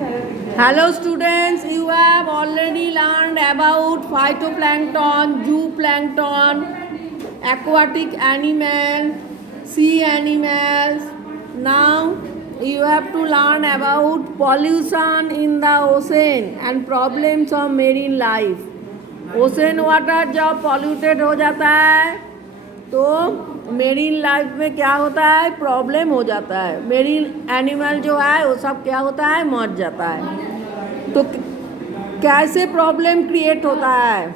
Hello students, you have already learned about phytoplankton, zooplankton, aquatic animal, sea animals. Now you have to learn about pollution in the ocean and problems of marine life. Ocean water जब polluted हो जाता है तो marine life में क्या होता है, problem हो जाता है। मेरीन एनिमल जो है वो सब क्या होता है, मर जाता है। तो कैसे प्रॉब्लम क्रिएट होता है,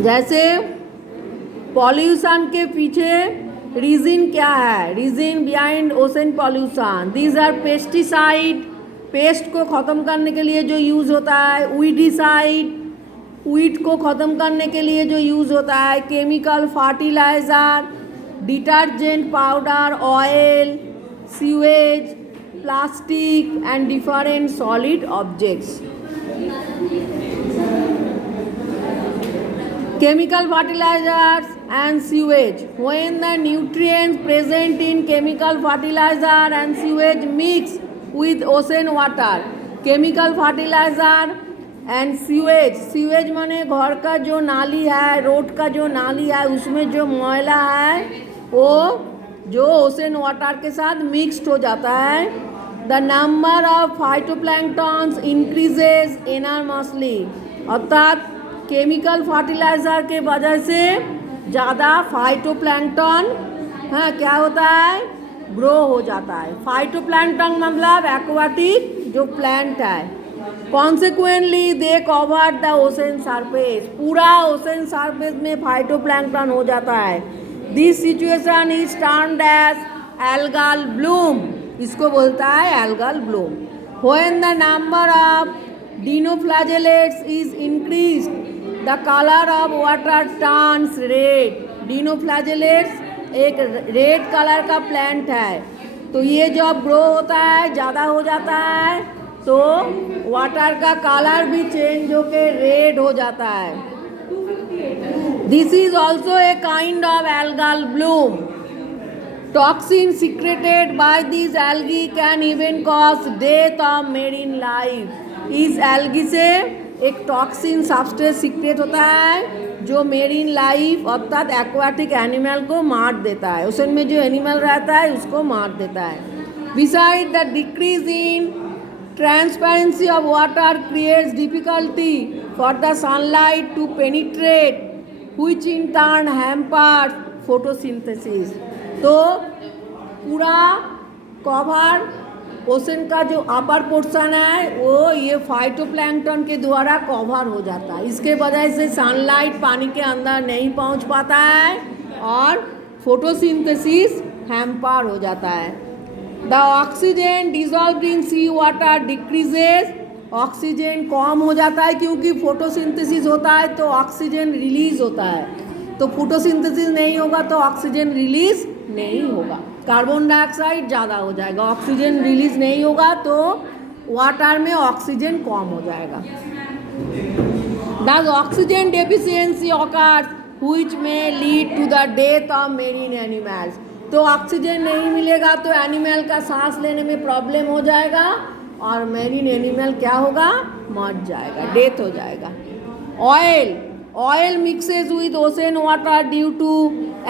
जैसे पॉल्यूशन के पीछे रीज़न क्या है, reason behind ocean pollution. These are pesticide, pest को ख़त्म करने के लिए जो यूज़ होता है, वीडिसाइड, वीट को ख़त्म करने के लिए जो यूज़ होता है, chemical fertiliser, detergent powder, oil, sewage, plastic and different solid objects. Chemical fertilizers and sewage. When the nutrients present in chemical fertilizer and sewage mix with ocean water, chemical fertilizer and sewage, sewage माने घर का जो नाली है, road का जो नाली है, उसमें जो मैला है वो जो ओशन वाटर के साथ मिक्स्ड हो जाता है। The number of phytoplanktons increases enormously, अर्थात केमिकल फर्टिलाइज़र के वजह से ज़्यादा फाइटोप्लैंक्टन क्या होता है, ग्रो हो जाता है। फाइटोप्लैंक्टन मतलब एक्वाटिक जो प्लांट है। Consequently they cover the ocean surface, पूरा ओशन सरफेस में फाइटोप्लैंक्टन हो जाता है। This situation is termed as algal bloom, इसको बोलता है algal bloom. When the number of dinoflagellates is increased, the colour of water turns red. Dinoflagellates एक red colour का प्लांट है, तो ये जब ग्रो होता है, ज़्यादा हो जाता है, तो वाटर का कलर भी चेंज होकर रेड हो जाता है। This is also a kind of algal Bloom. Toxin secreted by this algae can even cause death of marine life. इस एल्गी से एक टॉक्सिन सब्सटेंस सीक्रेट होता है जो मेरीन लाइफ अर्थात एक्वाटिक एनिमल को मार देता है, ओशन में जो एनिमल रहता है उसको मार देता है। Beside the decrease in transparency of water creates difficulty for the sunlight to penetrate, which in turn hampers photosynthesis. तो पूरा कवर ओशन का जो अपर पोर्शन है वो ये फाइटोप्लैंक्टन के द्वारा कवर हो जाता है। इसके वजह से सनलाइट पानी के अंदर नहीं पहुंच पाता है और फोटोसिंथेसिस हैम्पर हो जाता है। The oxygen dissolved in sea water decreases, oxygen कम हो जाता है क्योंकि फोटोसिंथेसिस होता है तो ऑक्सीजन रिलीज होता है, तो फोटोसिंथेसिस नहीं होगा तो ऑक्सीजन रिलीज नहीं होगा, कार्बन डाइऑक्साइड ज़्यादा हो जाएगा। ऑक्सीजन रिलीज नहीं होगा तो वाटर में ऑक्सीजन कम हो जाएगा। Thus oxygen deficiency occurs which may lead to the death of marine animals। तो ऑक्सीजन नहीं मिलेगा तो एनिमल का सांस लेने में प्रॉब्लम हो जाएगा और मेरीन एनिमल क्या होगा, मर जाएगा, डेथ हो जाएगा। Oil mixes with ocean water due to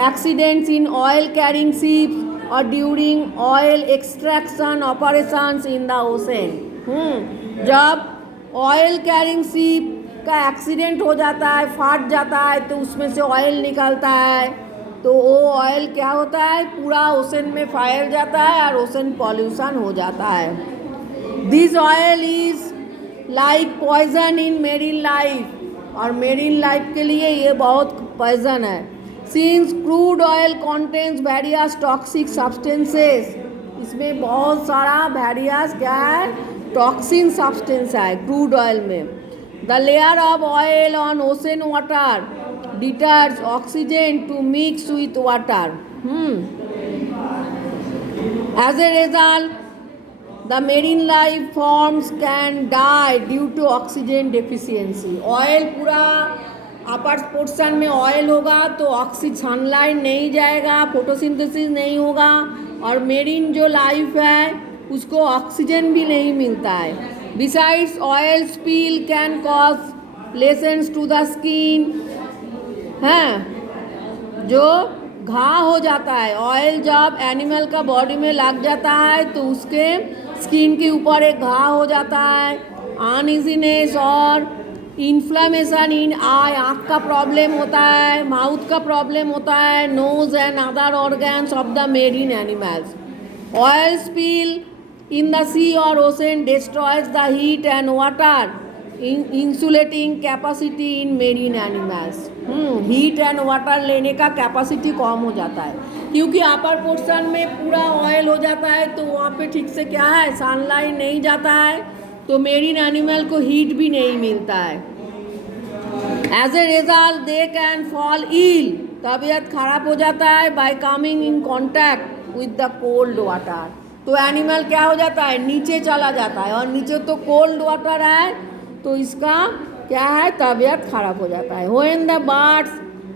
accidents in oil carrying ships और during oil extraction operations in the ocean. जब ऑयल कैरिंग शिप का एक्सीडेंट हो जाता है, फट जाता है, तो उसमें से ऑयल निकलता है, तो वो ऑयल क्या होता है, पूरा ओशन में फैल जाता है और ओशन पॉल्यूशन हो जाता है। This oil is like poison in marine life, और मेरीन लाइफ के लिए ये बहुत पॉइजन है। Since crude oil contains various toxic substances, इसमें बहुत सारा वेरियस क्या है, टॉक्सिन सब्सटेंस है क्रूड ऑयल में। The layer of oil on ocean water deters oxygen to mix with water. As a result, the marine life forms can die due to oxygen deficiency. Oil पूरा upper portion में oil होगा तो oxygen sunlight नहीं जाएगा, photosynthesis नहीं होगा और marine जो लाइफ है उसको ऑक्सीजन भी नहीं मिलता है। Besides oil spill can cause lesions to the skin, हैं, जो घाव हो जाता है, ऑयल जब एनिमल का बॉडी में लग जाता है तो उसके स्किन के ऊपर एक घाव हो जाता है। अनइजीनेस और इन्फ्लामेशन इन आई, आँख का प्रॉब्लम होता है, माउथ का प्रॉब्लम होता है, nose and other organs of the marine animals. Oil spill in the sea और ocean destroys the heat and water insulating capacity in marine animals. Heat and water लेने का कैपेसिटी कम हो जाता है, क्योंकि अपर पोर्शन में पूरा ऑयल हो जाता है तो वहाँ पे ठीक से क्या है, सनलाइट नहीं जाता है, तो मेरीन एनिमल को हीट भी नहीं मिलता है। As a result they can fall ill, तबीयत खराब हो जाता है by coming in contact with the cold water. तो एनिमल क्या हो जाता है, नीचे चला जाता है, और नीचे तो कोल्ड वाटर है तो इसका क्या है, तबीयत खराब हो जाता है। When the birds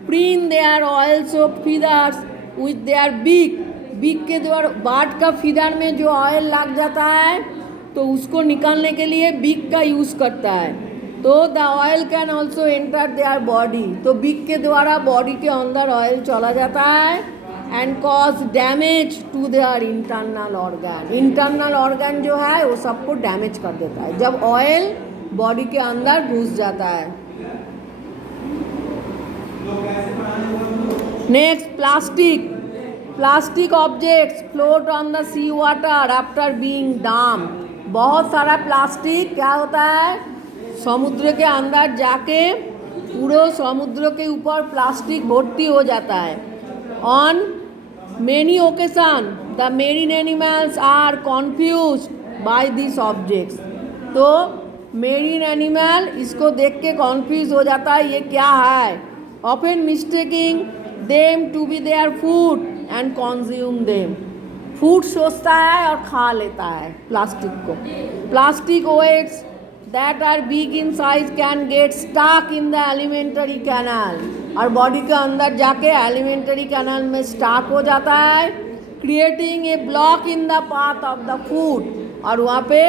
preen their oil soaked feathers with their beak, beak के द्वारा बर्ड का फीदर में जो ऑयल लग जाता है तो उसको निकालने के लिए बीक का यूज़ करता है। तो the oil can also enter their body, तो बीक के द्वारा बॉडी के अंदर ऑयल चला जाता है and cause damage to their internal organ. Internal organ जो है वो सबको डैमेज कर देता है जब ऑयल बॉडी के अंदर घुस जाता है। Next, plastic. Plastic objects float on the sea water after being dumped. बहुत सारा प्लास्टिक क्या होता है, समुद्र के अंदर जाके पूरे समुद्र के ऊपर प्लास्टिक भर्ती हो जाता है। On many occasion the marine animals are confused by this objects. तो मेरीन एनिमल इसको देख के कन्फ्यूज हो जाता है, ये क्या है। Often mistaking them to be their food and consume them. Food सोचता है और खा लेता है प्लास्टिक को। Plastic wastes that are big in size can get stuck in the alimentary canal, और बॉडी के अंदर जाके एलिमेंटरी कैनाल में स्टक हो जाता है, creating a block in the path of the food, और वहाँ पे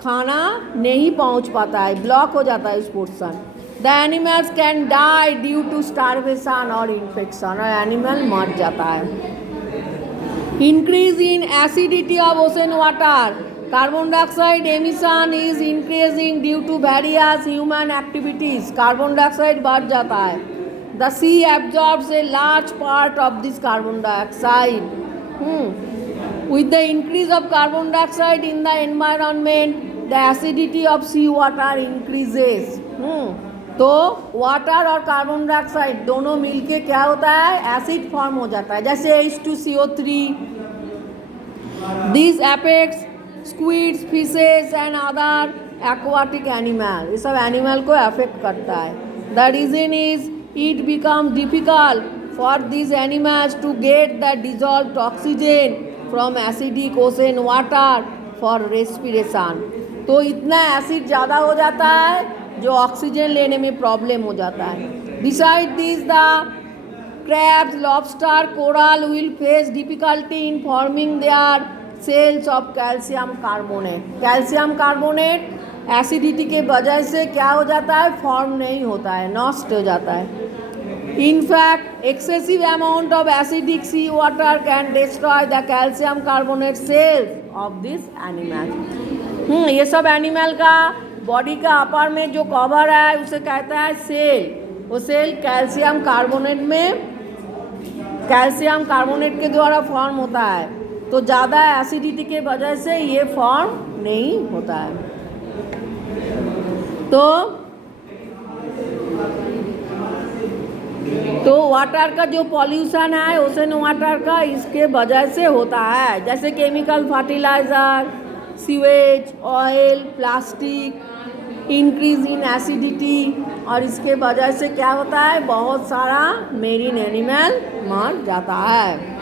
खाना नहीं पहुँच पाता है, ब्लॉक हो जाता है इस portion. The animals can die due to starvation और इन्फेक्शन, और एनिमल मर जाता है। Increase in acidity of ocean water, carbon dioxide emission is increasing due to various human activities. Carbon dioxide बढ़ जाता है। The sea absorbs a large part of this carbon dioxide. With the increase of carbon dioxide in the environment, the acidity of sea water increases. तो water और carbon dioxide दोनों मिलके क्या होता है, एसिड फॉर्म हो जाता है, जैसे H2CO3। This affects squids, fishes and other aquatic animal, ये सब एनिमल को अफेक्ट करता है। The reason is it become difficult for this animals to get the dissolved oxygen from acidic ocean water for respiration. तो इतना acid ज़्यादा हो जाता है जो ऑक्सीजन लेने में प्रॉब्लम हो जाता है। Beside this the crabs, lobster, coral will face difficulty in forming their shells of calcium carbonate. Calcium carbonate acidity के वजह से क्या हो जाता है, फॉर्म नहीं होता है, नष्ट हो जाता है। In fact, excessive amount of acidic sea water can destroy the calcium carbonate cells of this animal. ये सब एनिमल का बॉडी का अपर में जो कवर है उसे कहता है सेल। वो सेल कैल्शियम कार्बोनेट के द्वारा फॉर्म होता है, तो ज़्यादा एसिडिटी के वजह से ये फॉर्म नहीं होता है। तो वाटर का जो पॉल्यूशन है ओशन वाटर का, इसके वजह से होता है, जैसे chemical fertiliser, sewage, oil, plastic, increase in acidity, और इसके वजह से क्या होता है, बहुत सारा मेरीन एनिमल मर जाता है।